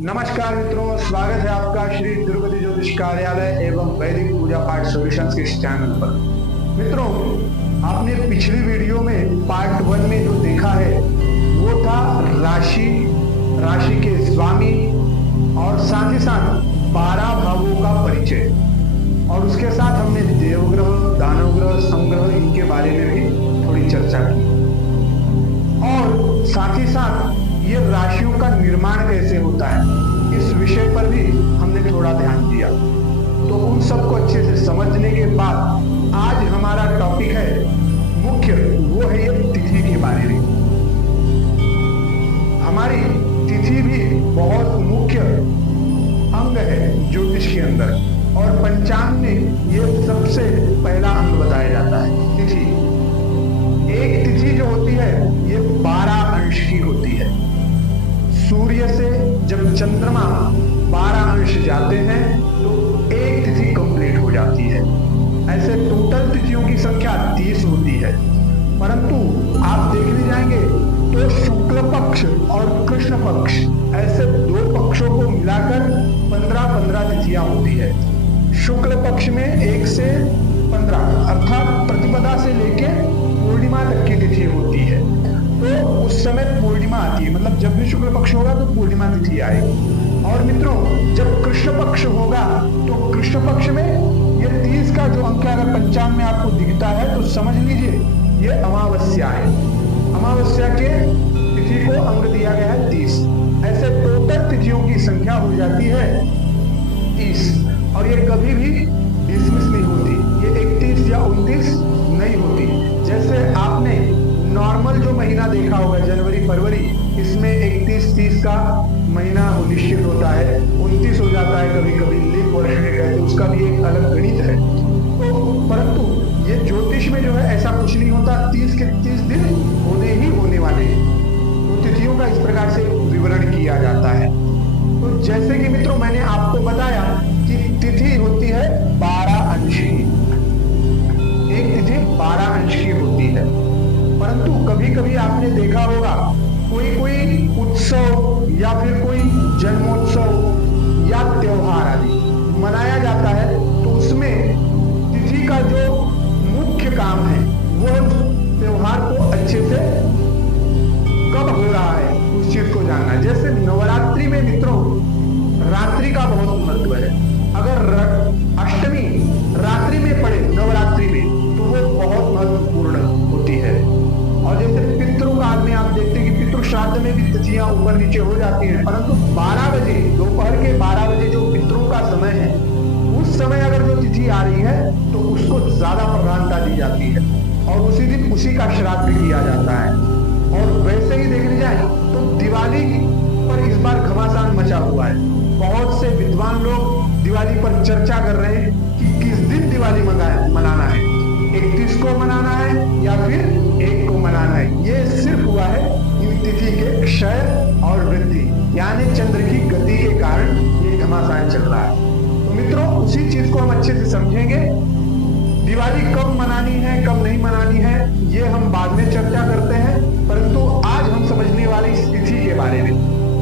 नमस्कार मित्रों, स्वागत है आपका श्री तिरुपति ज्योतिष कार्यालय एवं वैदिक पूजा पाठ सॉल्यूशंस के इस चैनल पर। मित्रों, आपने पिछली वीडियो में पार्ट 1 में जो देखा है वो था राशि के स्वामी और साथ ही साथ 12 भावों का परिचय, और उसके साथ हमने देवग्रह, दानवग्रह, समग्रह इनके बारे में भी थोड़ी चर्चा की, और साथ ही साथ ये राशियों का निर्माण कैसे होता है इस विषय पर भी हमने थोड़ा ध्यान दिया। तो उन सबको अच्छे से समझने के बाद आज हमारा टॉपिक है मुख्य, वो है ये तिथि के बारे में। हमारी तिथि भी बहुत मुख्य अंग है ज्योतिष के अंदर, और पंचांग में ये सबसे पहला अंग बताया जाता है तिथि। एक तिथि जो होती है ये 12 अंश की होती है। सूर्य से जब चंद्रमा 12 अंश जाते हैं तो एक तिथि कंप्लीट हो जाती है। ऐसे टोटल तिथियों की संख्या 30 होती है, परंतु आप देखने जाएंगे तो शुक्ल पक्ष और कृष्ण पक्ष ऐसे दो पक्षों को मिलाकर 15-15 तिथियां होती है। शुक्ल पक्ष में 1 से 15 अर्थात प्रतिपदा से लेके पूर्णिमा तक की तिथि होती है। तो उस समय पूर्णिमा आती है, मतलब जब भी शुक्ल पक्ष होगा तो पूर्णिमा तिथि आएगी। और मित्रों, जब कृष्ण पक्ष होगा तो कृष्ण पक्ष में ये 30 का जो अंक अगर पंचांग में आपको दिखता है तो समझ लीजिए ये अमावस्या है। अमावस्या के तिथि को अंक दिया गया है 30। ऐसे टोटल तिथियों की संख्या हो जाती है 30, और ये कभी भी डिसमिस नहीं होती, ये 31 या 29 नहीं होती। जैसे आपने नॉर्मल जो महीना देखा होगा जनवरी फरवरी, इसमें 31-30 का महीना निश्चित होता है, 29 हो जाता है, कभी कभी लीप वर्ष के कहते हैं, उसका भी एक अलग गणित है। तो परंतु ये ज्योतिष में जो है ऐसा कुछ नहीं होता, 30 के 30 दिन होने ही होने वाले हैं। तो तिथियों का इस प्रकार से विवरण किया जाता है। तो जैसे कि मित्रों मैंने आपको बताया कि तिथि होती है 12 अंश की, एक तिथि 12 अंश की होती है। परंतु कभी कभी आपने देखा होगा कोई उत्सव या फिर कोई जन्मोत्सव या त्योहार आदि मनाया जाता है, तो उसमें तिथि का जो मुख्य काम है वो त्योहार को अच्छे से कब हो रहा है उस चीज को जानना। जैसे नवरात्रि में मित्रों रात्रि का बहुत महत्व है। अगर अष्टमी रात्रि में पड़े नवरात्रि में तो वो बहुत महत्वपूर्ण होती है। और जैसे पितरों काल में आप देखते हैं कि पितृ श्राद्ध में भी तिथियां ऊपर नीचे हो जाती हैं, परंतु 12 बजे दोपहर के 12 बजे जो पितरों का समय है उस समय अगर जो तिथि आ रही है तो उसको ज्यादा प्रधानता दी जाती है, और उसी दिन उसी का श्राद्ध भी किया जाता है। और वैसे ही देखने जाए तो दिवाली पर इस बार घमासान मचा हुआ है। बहुत से विद्वान लोग दिवाली पर चर्चा कर रहे हैं कि किस दिन दिवाली मनाना है, 31 को मनाना है या फिर 1 को मनाना है। ये सिर्फ हुआ है इन तिथि के क्षय और वृद्धि, यानी चंद्र की गति के कारण ये घमासान चल रहा है। तो मित्रों उसी चीज को हम अच्छे से समझेंगे। दिवाली कब मनानी है कब नहीं मनानी है ये हम बाद में चर्चा करते हैं, परंतु आज हम समझने वाले इस तिथि के बारे में।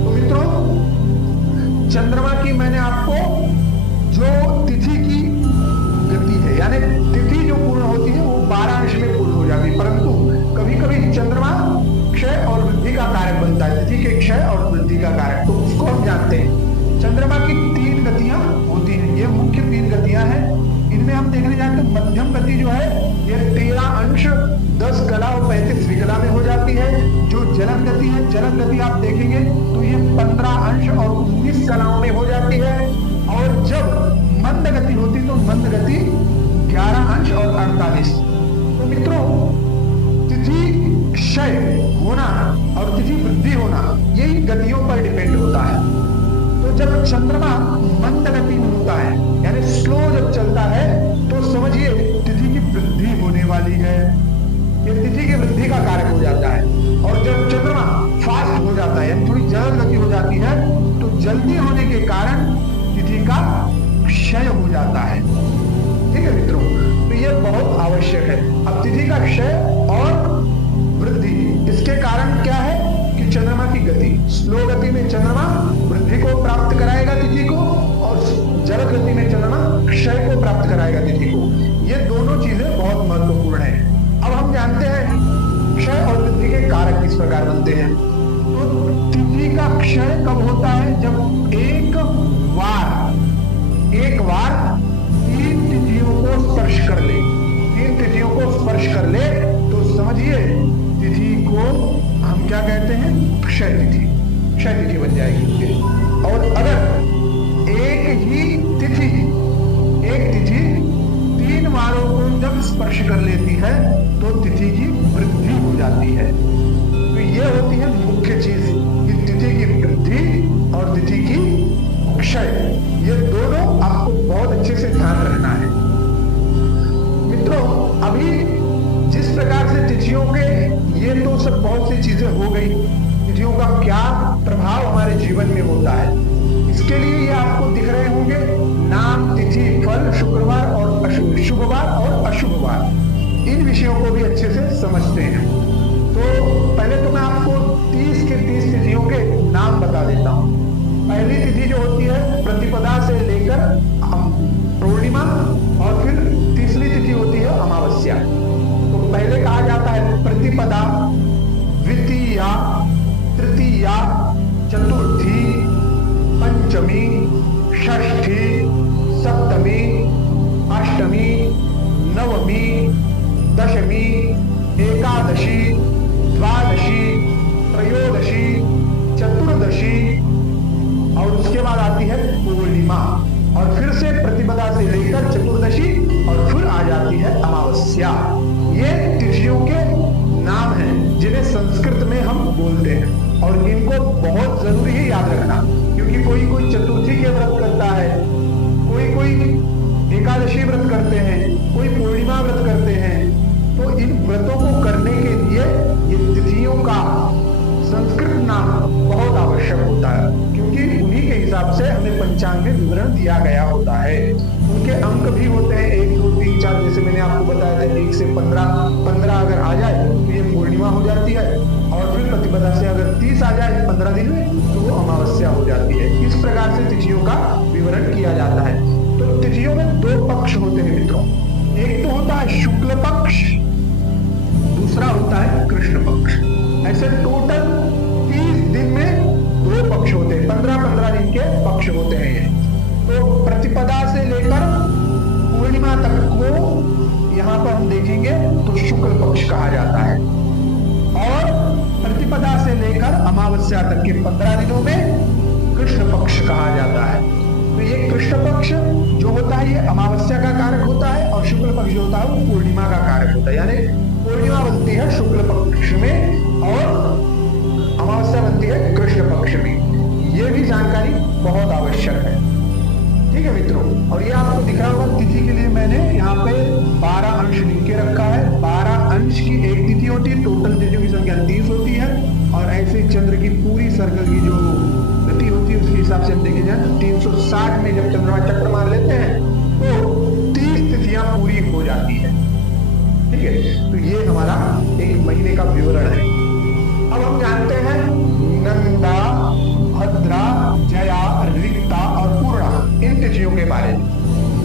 तो मित्रों, चंद्रमा की मैंने आपको जो तिथि की गति है, यानी तिथि जो पूर्ण होती है वो 12 अंश में पूर्ण हो जाती है, परंतु कभी कभी चंद्रमा क्षय और वृद्धि का कारक बनता है, तिथि के क्षय और वृद्धि का कारक। तो उसको हम जानते हैं। चंद्रमा की 3 गतियां होती हैं, ये मुख्य 3 गतियां हैं। इनमें हम देखने जाए तो मध्यम गति जो है ये 13 अंश 10 कला और 35 विकला में हो जाती है। जो जलन गति है, जलन गति आप देखेंगे तो ये 15 अंश और 19 कलाओं में हो जाती है। और जब मंद गति होती तो मंद गति 11 अंश और 48। तो मित्रों तिथि क्षय होना और तिथि वृद्धि होना यही गतियों पर डिपेंड होता है। तो जब चंद्रमा मंद गति में होता है यानी स्लो जब चलता है तो समझिए तिथि की वृद्धि होने वाली है, ये तिथि की वृद्धि का कारक हो जाता है। और जब चंद्रमा फास्ट हो जाता है यानी थोड़ी जल्द गति हो जाती है तो जल्दी होने के कारण तिथि का क्षय हो जाता है। ठीक है मित्रों, तो ये बहुत आवश्यक है। अब तिथि का क्षय और वृद्धि, इसके कारण क्या है कि चंद्रमा की गति, स्लो गति में चंद्रमा वृद्धि को प्राप्त तिथि को। ये दोनों चीजें बहुत महत्वपूर्ण है। अब हम जानते हैं क्षय और तिथि के कारक किस प्रकार बनते हैं। तो तिथि का क्षय कब होता है, जब एक बार 3 तिथियों को स्पर्श कर ले। 3 तिथियों को स्पर्श कर ले तो समझिए तिथि को हम क्या कहते हैं, क्षय तिथि बन जाएगी। और अगर एक तिथि 3 बारों को जब स्पर्श कर लेती है तो तिथि की वृद्धि हो जाती है। तो ये होती है मुख्य चीज कि तिथि की वृद्धि और तिथि की क्षय, ये दोनों आपको बहुत अच्छे से ध्यान रखना है। मित्रों, अभी जिस प्रकार से तिथियों के ये तो सब बहुत सी चीजें हो गई, तिथियों का क्या प्रभाव हमारे जीवन में होता है, इसके लिए ये आपको दिख रहे होंगे नाम, तिथि, फल, शुक्रवार और शुभवार और अशुभवार। इन विषयों को भी अच्छे से समझते हैं। तो पहले तो मैं आपको 30 के 30 तिथियों के नाम बता देता हूं। पहली तिथि जो होती है प्रतिपदा से लेकर पूर्णिमा, और फिर तीसरी तिथि होती है अमावस्या। तो पहले कहा जाता है प्रतिपदा, द्वितीया, तृतीया, चतुर्थी, पंचमी, षष्ठी, सप्तमी, अष्टमी, नवमी, दशमी, एकादशी, द्वादशी, त्रयोदशी, चतुर्दशी, और उसके बाद आती है पूर्णिमा, और फिर से प्रतिपदा से लेकर चतुर्दशी, और फिर आ जाती है अमावस्या। ये तिथियों के नाम हैं जिन्हें संस्कृत में हम बोलते हैं, और इनको बहुत जरूरी है याद रखना, क्योंकि कोई चतुर्थी के व्रत करता है, कोई एकादशी व्रत करते हैं, कोई पूर्णिमा व्रत करते हैं। तो इन व्रतों को करने के लिए ये तिथियों का संस्कृत नाम बहुत आवश्यक होता है, क्योंकि उन्हीं के हिसाब से हमें पंचांग में विवरण दिया गया होता है। उनके अंक भी होते हैं 1, 2, 3, 4, जैसे मैंने आपको बताया था 1 से 15 अगर आ जाए तो ये पूर्णिमा हो जाती है, और फिर प्रतिपदा से अगर 30 आ जाए 15 दिन में तो वो अमावस्या हो जाती है। इस प्रकार से तिथियों का विवरण किया जाता है। तो तिथियों में 2 पक्ष होते हैं मित्रों, एक तो होता है शुक्ल पक्ष, दूसरा होता है कृष्ण पक्ष। ऐसे टोटल 30 दिन में 2 पक्ष होते हैं, 15-15 दिन के पक्ष होते हैं ये। तो प्रतिपदा से लेकर पूर्णिमा तक को यहाँ पर हम देखेंगे तो शुक्ल पक्ष कहा जाता है, और प्रतिपदा से लेकर अमावस्या तक के 15 दिनों में कृष्ण पक्ष कहा जाता है। तो ये कृष्ण पक्ष जो होता है ये अमावस्या का कारक होता है, और शुक्ल पक्ष जो होता है वो पूर्णिमा का कारक होता है। यानी पूर्णिमा बनती है शुक्ल पक्ष में और अमावस्या बनती है कृष्ण पक्ष में। ये भी जानकारी बहुत आवश्यक है, ठीक है मित्रों। और ये आपको दिख रहा होगा तिथि के लिए मैंने यहाँ पे 12 अंश लिख के रखा है। 12 अंश की एक तिथि होती है, टोटल तिथियों की संख्या 30 होती है, और ऐसे चंद्र की पूरी सर्कल की जो गति होती है उसके हिसाब से हम देखें जाए 360 में जब चंद्रमा चक्र मार लेते हैं तो 30 तिथियां पूरी हो जाती है, ठीक है। तो ये हमारा एक महीने का विवरण है। अब हम जानते हैं नंदा, भद्रा, जया, रिक्ता और पूर्णा, इन तिथियों के बारे में।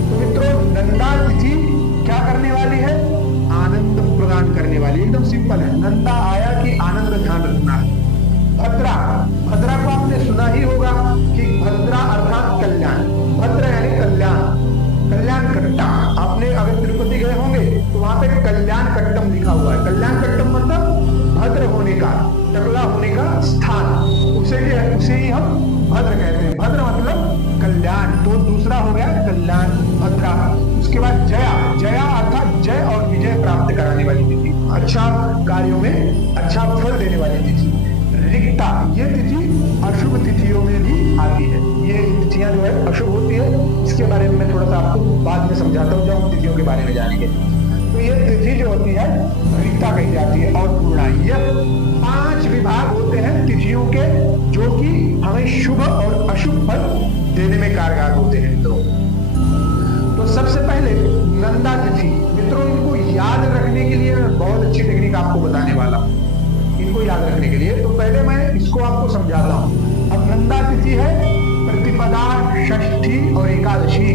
तो मित्रों, नंदा तिथि क्या करने वाली है, आनंद प्रदान करने वाली, एकदम सिंपल है। नंदा आया कि आनंद ध्यान रखना है। भद्रा, भद्रा को आपने सुना ही होगा कि भद्रा अर्थात कल्याण, भद्र यानी कल्याण, कल्याण कट्टा। आपने अगर तिरुपति गए होंगे तो वहां पे कल्याण कट्टम लिखा हुआ है। कल्याण कट्टम मतलब भद्र होने का, टकला होने का स्थान, उसे ही हम भद्र कहते हैं। भद्र मतलब कल्याण, तो दूसरा हो गया कल्याण, भद्रा। उसके बाद जया, जया अर्थात जय और विजय प्राप्त कराने वाली तिथि, अच्छा कार्यों में अच्छा फल देने वाली तिथि। रिक्ता, ये तिथि अशुभ तिथियों में भी आती है। ये तिथियां जो है अशुभ होती है, इसके बारे में मैं थोड़ा सा आपको बाद में समझाता हूँ जब हम तिथियों के बारे में जानेंगे। तो ये तिथि जो होती है रिक्ता कही जाती है। और पूर्णा, ये 5 विभाग होते हैं तिथियों के जो कि हमें शुभ और अशुभ फल देने में कारगर होते हैं मित्रों। तो सबसे पहले नंदा तिथि, मित्रों इनको याद रखने के लिए मैं बहुत अच्छी टेक्निक आपको बताने वाला हूँ इनको याद रखने के लिए। तो पहले मैं इसको आपको समझाता हूँ। अब नंदा तिथि है प्रतिपदा, षष्ठी और एकादशी,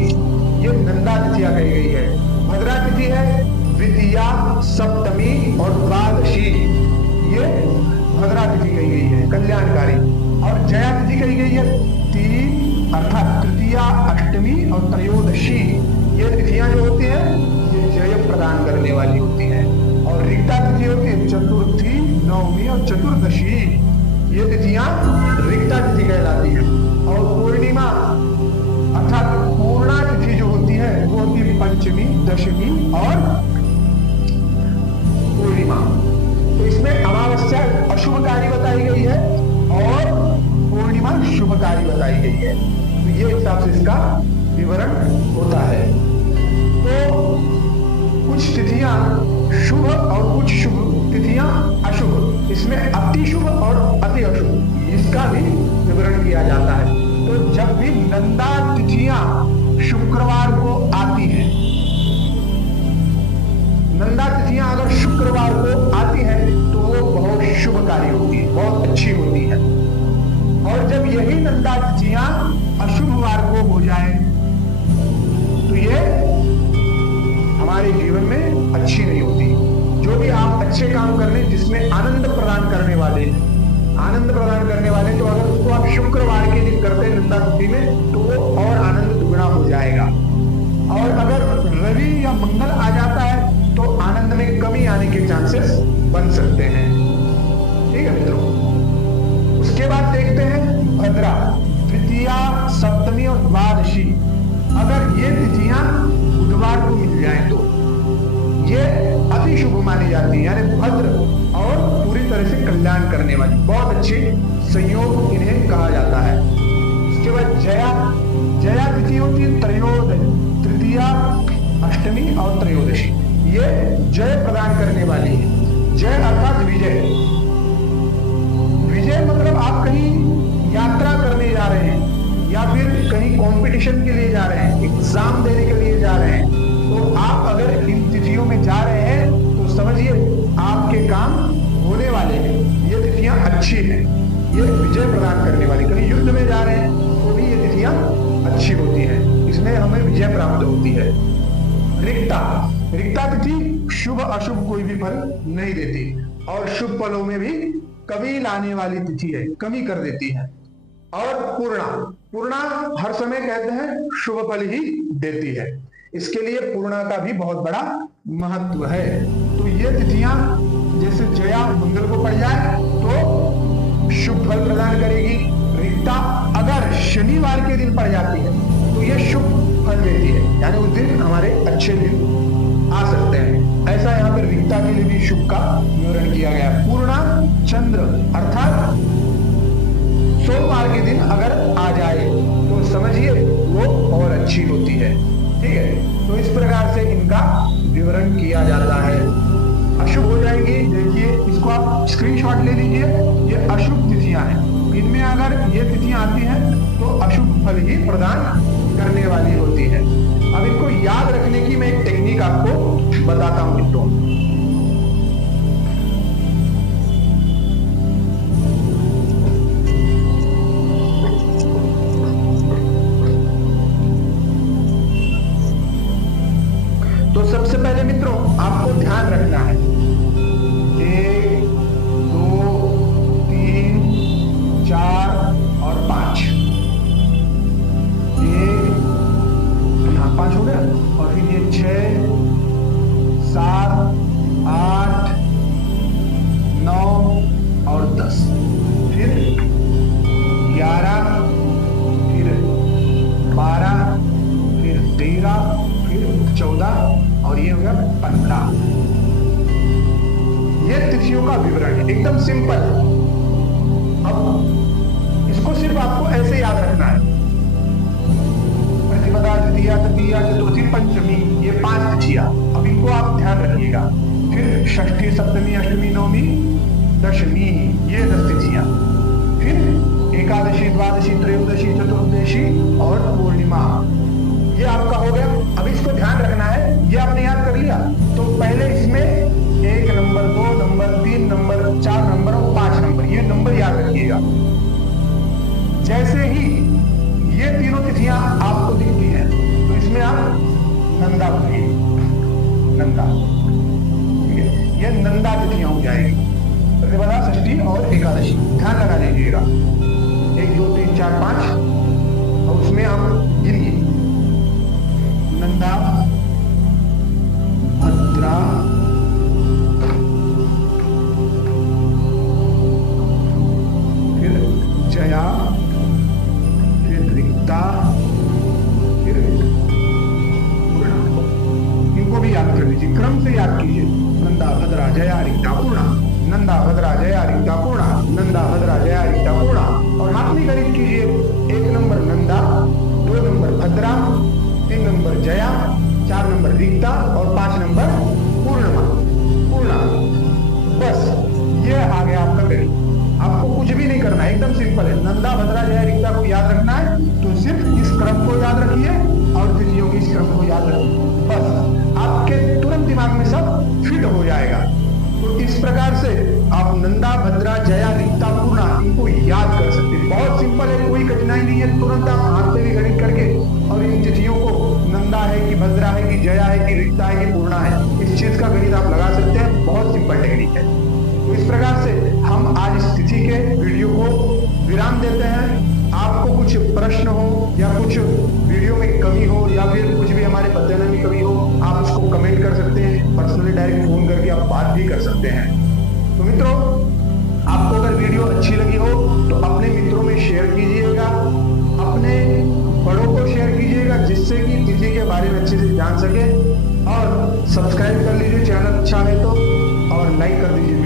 ये नंदा तिथियां कही गई है। भद्रा तिथि है द्वितीया, सप्तमी और द्वादशी, ये भद्रा तिथि कही गई है कल्याणकारी। और जया तिथि कही गई है 3 अर्थात तृतीया, अष्टमी और त्रयोदशी, ये तिथियां जो होती हैं ये जय प्रदान करने वाली होती हैं। और रिक्ता तिथि होती है चतुर्थी, नवमी और चतुर्दशी, ये तिथियां रिक्ता तिथि कहलाती है। और पूर्णिमा अर्थात पूर्णा तिथि जो होती है वो होती है पंचमी, दशमी और पूर्णिमा। तो इसमें अमावस्या अशुभकारी बताई गई है और पूर्णिमा शुभकारी बताई गई है। तो ये हिसाब से इसका विवरण होता है। तो कुछ तिथियां शुभ और कुछ शुभ तिथियां अशुभ, इसमें अति शुभ और अति अशुभ, इसका भी विवरण किया जाता है। तो जब भी नंदा तिथियां शुक्रवार को आती हैं, नंदा तिथियां अगर शुक्रवार को आती हैं तो वो बहुत शुभकारी होती है, बहुत अच्छी होती है। और जब यही नंदा तिथियां अशुभवार को हो जाए तो ये हमारे जीवन में अच्छी नहीं होती। जो भी आप अच्छे काम कर रहे हैं जिसमें आनंद प्रदान करने वाले, तो अगर उसको आप शुक्रवार के दिन करते हैं नंदा तिथि में तो वो और आनंद दुगना हो जाएगा। और अगर रवि या मंगल आ जाता है तो आनंद में कमी आने के चांसेस बन सकते हैं। ठीक है मित्रों, उसके बाद देखते हैं भद्रा, द्वितीया, सप्तमी और द्वादशी। अगर ये तिथियां बुधवार को मिल जाए तो ये अति शुभ मानी जाती है, यानी भद्र और पूरी तरह से कल्याण करने वाली, बहुत अच्छे संयोग इन्हें कहा जाता है। उसके बाद जया तिथि होती है तृतीया, अष्टमी और त्रयोदशी, ये जय प्रदान करने वाली है। जय अर्थात विजय, विजय मतलब आप कहीं यात्रा करने जा रहे हैं या फिर कहीं कंपटीशन के लिए जा रहे हैं, एग्जाम देने के लिए जा रहे हैं, तो आप अगर इन तिथियों में जा रहे हैं तो समझिए आपके काम होने वाले हैं। ये तिथियां अच्छी हैं, ये विजय प्रदान करने वाली। कहीं युद्ध में जा रहे हैं तो भी ये तिथियां अच्छी होती हैं, इसमें हमें विजय प्राप्त होती है। रिक्ता तिथि शुभ अशुभ कोई भी फल नहीं देती और शुभ फलों में भी कमी लाने वाली तिथि है, कमी कर देती है। और पूर्णा हर समय कहते हैं शुभ फल ही देती है, इसके लिए पूर्णा का भी बहुत बड़ा महत्व है। तो ये तिथियां जैसे जया मंगल को पड़ जाए तो शुभ फल प्रदान करेगी। रिक्ता अगर शनिवार के दिन पड़ जाती है तो ये शुभ फल देती है, यानी उस दिन हमारे अच्छे दिन आ सकते हैं। ऐसा यहाँ पर रिक्ता के लिए भी शुभ का विवरण किया गया। पूर्णा चंद्र अर्थात सोमवार के दिन अगर आ जाए तो समझिए वो और अच्छी होती है। ठीक है, तो इस प्रकार से इनका विवरण किया जाता है। अशुभ हो जाएंगी, देखिए इसको आप स्क्रीनशॉट ले लीजिए, ये अशुभ तिथियां हैं। इनमें अगर ये तिथियां आती हैं तो अशुभ फल ही प्रदान करने वाली होती है। अब इनको याद रखने की मैं एक टेक्निक आपको बताता हूं मित्रों। तो सबसे पहले मित्रों आपको ध्यान रखना है 1, 2, 3, 4 और 5। 5 हो गया और फिर ये 6, 7, 8, 9 और 10, फिर 11, फिर 12, फिर 13, फिर 14 और ये हो गया 15। ये तिथियों का विवरण है, एकदम सिंपल। अब इसको सिर्फ आपको ऐसे याद रखना है। प्रतिपदा, द्वितीया, तृतीया, चतुर्थी, पंचमी, ये 5 तिथियां, अब इनको आप ध्यान रखिएगा। फिर षष्ठी, सप्तमी, अष्टमी, नवमी, दशमी, ये 10 तिथियां। फिर एकादशी, द्वादशी, त्रयोदशी, चतुर्दशी और पूर्णिमा, ये आपका हो गया। अब इसको ध्यान रखना है, ये आपने याद कर लिया तो पहले इसमें 1 नंबर, 2 नंबर, 3 नंबर, 4 नंबर और 5 नंबर, ये नंबर याद रखिएगा। जैसे ही ये तीनों तिथियां आपको दिखती हैं तो इसमें आप नंदा भरिए। नंदा, ठीक है, यह नंदा तिथियां हो जाएगी, प्रतिपदा, षष्ठी और एकादशी। ध्यान लगा लीजिएगा, 1 2 3 4 5, और उसमें आप गिनिए, नंदा, भद्रा, फिर जया, फिर रिक्ता, फिर पूर्णा। इनको भी याद कर लीजिए, क्रम से याद कीजिए, नंदा, भद्रा, जया, रिक्ता, पूर्णा, नंदा, भद्रा, जया, रिक्ता, पूर्णा, नंदा, भद्रा, जया, रिक्ता, पूर्णा। और हाथ में गणित कीजिए, 1 नंबर नंदा, 2 नंबर भद्रा, 3 नंबर जया, 4 नंबर रिक्ता और 5 नंबर पूर्णिमा, पूर्णा। बस ये आ गया आपका गणित। आपको कुछ भी नहीं करना है, एकदम सिंपल है। नंदा, भद्रा, जया, रिक्ता को याद रखना है तो सिर्फ इस क्रम को याद रखिए और तिथियों की इस क्रम को याद रखिए, बस आपके तुरंत दिमाग में सब फिट हो जाएगा। तो इस प्रकार से आप नंदा, भद्रा, जया, रिक्ता, पूर्णा इनको याद कर सकते हैं। बहुत सिंपल है, कोई कठिनाई नहीं है। तुरंत आप हाथ से भी गणित करके और इन तिथियों को, नंदा है कि भद्रा है कि जया है कि रिक्ता है कि पूर्णा है, इस चीज का गणित आप लगा सकते हैं। बहुत सिंपल टेक्निक है। तो इस प्रकार से हम आज इस तिथि के वीडियो को विराम देते हैं। आपको कुछ प्रश्न हो या कुछ वीडियो में कमी हो या फिर कुछ भी हमारे बताने में कमी हो, आप उसको कमेंट कर सकते हैं, पर्सनली डायरेक्ट फोन करके आप बात भी कर सकते हैं। तो मित्रों, आपको अगर वीडियो अच्छी लगी हो तो अपने मित्रों में शेयर कीजिएगा, अपने बड़ों को शेयर कीजिएगा, जिससे कि तिथि के बारे में अच्छे से जान सके, और सब्सक्राइब कर लीजिए चैनल अच्छा है तो, और लाइक कर दीजिए।